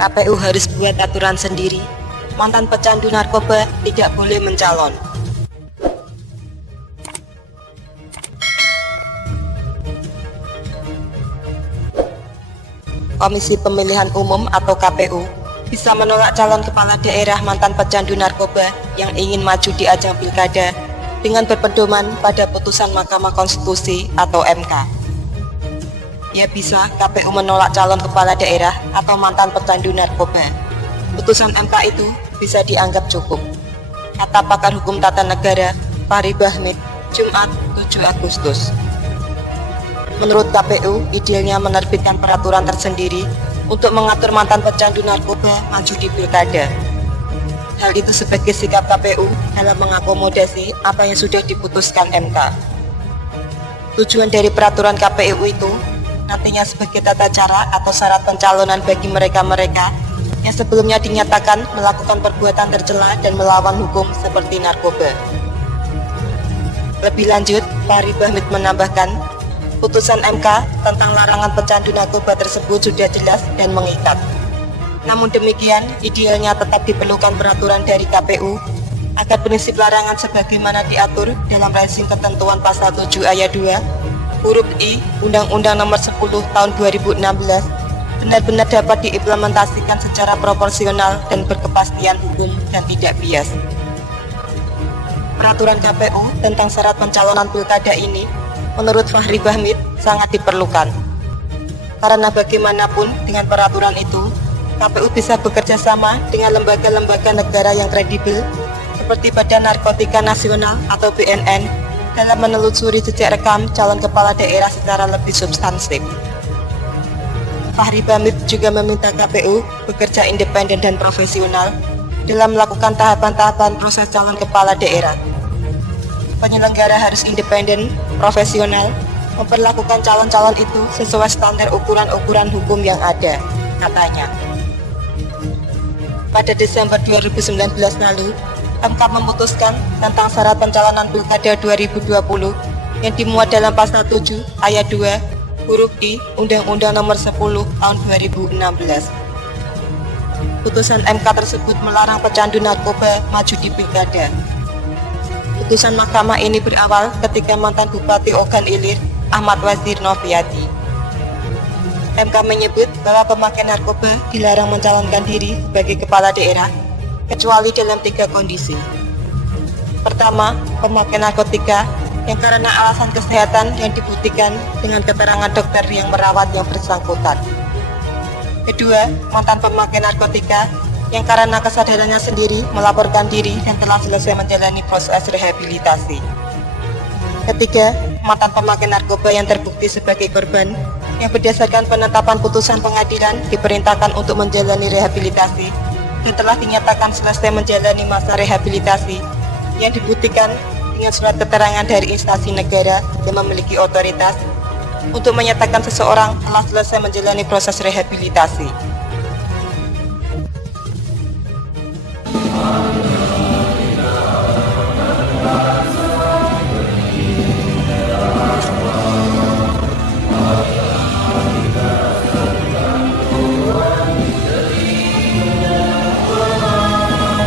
KPU harus buat aturan sendiri. Mantan pecandu narkoba tidak boleh mencalon. Komisi Pemilihan Umum atau KPU bisa menolak calon kepala daerah mantan pecandu narkoba yang ingin maju di ajang pilkada dengan berpedoman pada putusan Mahkamah Konstitusi atau MK. Ya bisa KPU menolak calon kepala daerah atau mantan pecandu narkoba. Putusan MK itu bisa dianggap cukup, kata pakar hukum tata negara Fahri Bahmid Jumat 7 Agustus. Menurut KPU, idealnya menerbitkan peraturan tersendiri untuk mengatur mantan pecandu narkoba maju di pilkada. Hal itu sebagai sikap KPU dalam mengakomodasi apa yang sudah diputuskan MK. Tujuan dari peraturan KPU itu nantinya sebagai tata cara atau syarat pencalonan bagi mereka-mereka yang sebelumnya dinyatakan melakukan perbuatan tercela dan melawan hukum seperti narkoba. Lebih lanjut, Fahri Bahmid menambahkan, putusan MK tentang larangan pecandu narkoba tersebut sudah jelas dan mengikat. Namun demikian, idealnya tetap diperlukan peraturan dari KPU agar prinsip larangan sebagaimana diatur dalam rezim ketentuan pasal 7 ayat 2 huruf I Undang-Undang Nomor 10 Tahun 2016 benar-benar dapat diimplementasikan secara proporsional dan berkepastian hukum dan tidak bias. Peraturan KPU tentang syarat pencalonan pilkada ini menurut Fahri Bahmid sangat diperlukan. Karena bagaimanapun dengan peraturan itu, KPU bisa bekerja sama dengan lembaga-lembaga negara yang kredibel seperti Badan Narkotika Nasional atau BNN dalam menelusuri jejak rekam calon kepala daerah secara lebih substansif. Fahri Bahmid juga meminta KPU bekerja independen dan profesional dalam melakukan tahapan-tahapan proses calon kepala daerah. Penyelenggara harus independen, profesional, memperlakukan calon-calon itu sesuai standar ukuran-ukuran hukum yang ada, katanya. Pada Desember 2019 lalu, MK memutuskan tentang syarat pencalonan pilkada 2020 yang dimuat dalam pasal 7 ayat 2 huruf I Undang-Undang Nomor 10 Tahun 2016. Putusan MK tersebut melarang pecandu narkoba maju di pilkada. Putusan mahkamah ini berawal ketika mantan Bupati Ogan Ilir Ahmad Wazir Noviadi. MK menyebut bahwa pemakai narkoba dilarang mencalonkan diri sebagai kepala daerah kecuali dalam 3 kondisi. Pertama, pemakai narkotika yang karena alasan kesehatan yang dibuktikan dengan keterangan dokter yang merawat yang bersangkutan. Kedua, mantan pemakai narkotika yang karena kesadarannya sendiri melaporkan diri dan telah selesai menjalani proses rehabilitasi. Ketiga, mantan pemakai narkoba yang terbukti sebagai korban yang berdasarkan penetapan putusan pengadilan diperintahkan untuk menjalani rehabilitasi dan telah dinyatakan selesai menjalani masa rehabilitasi yang dibuktikan dengan surat keterangan dari instansi negara yang memiliki otoritas untuk menyatakan seseorang telah selesai menjalani proses rehabilitasi.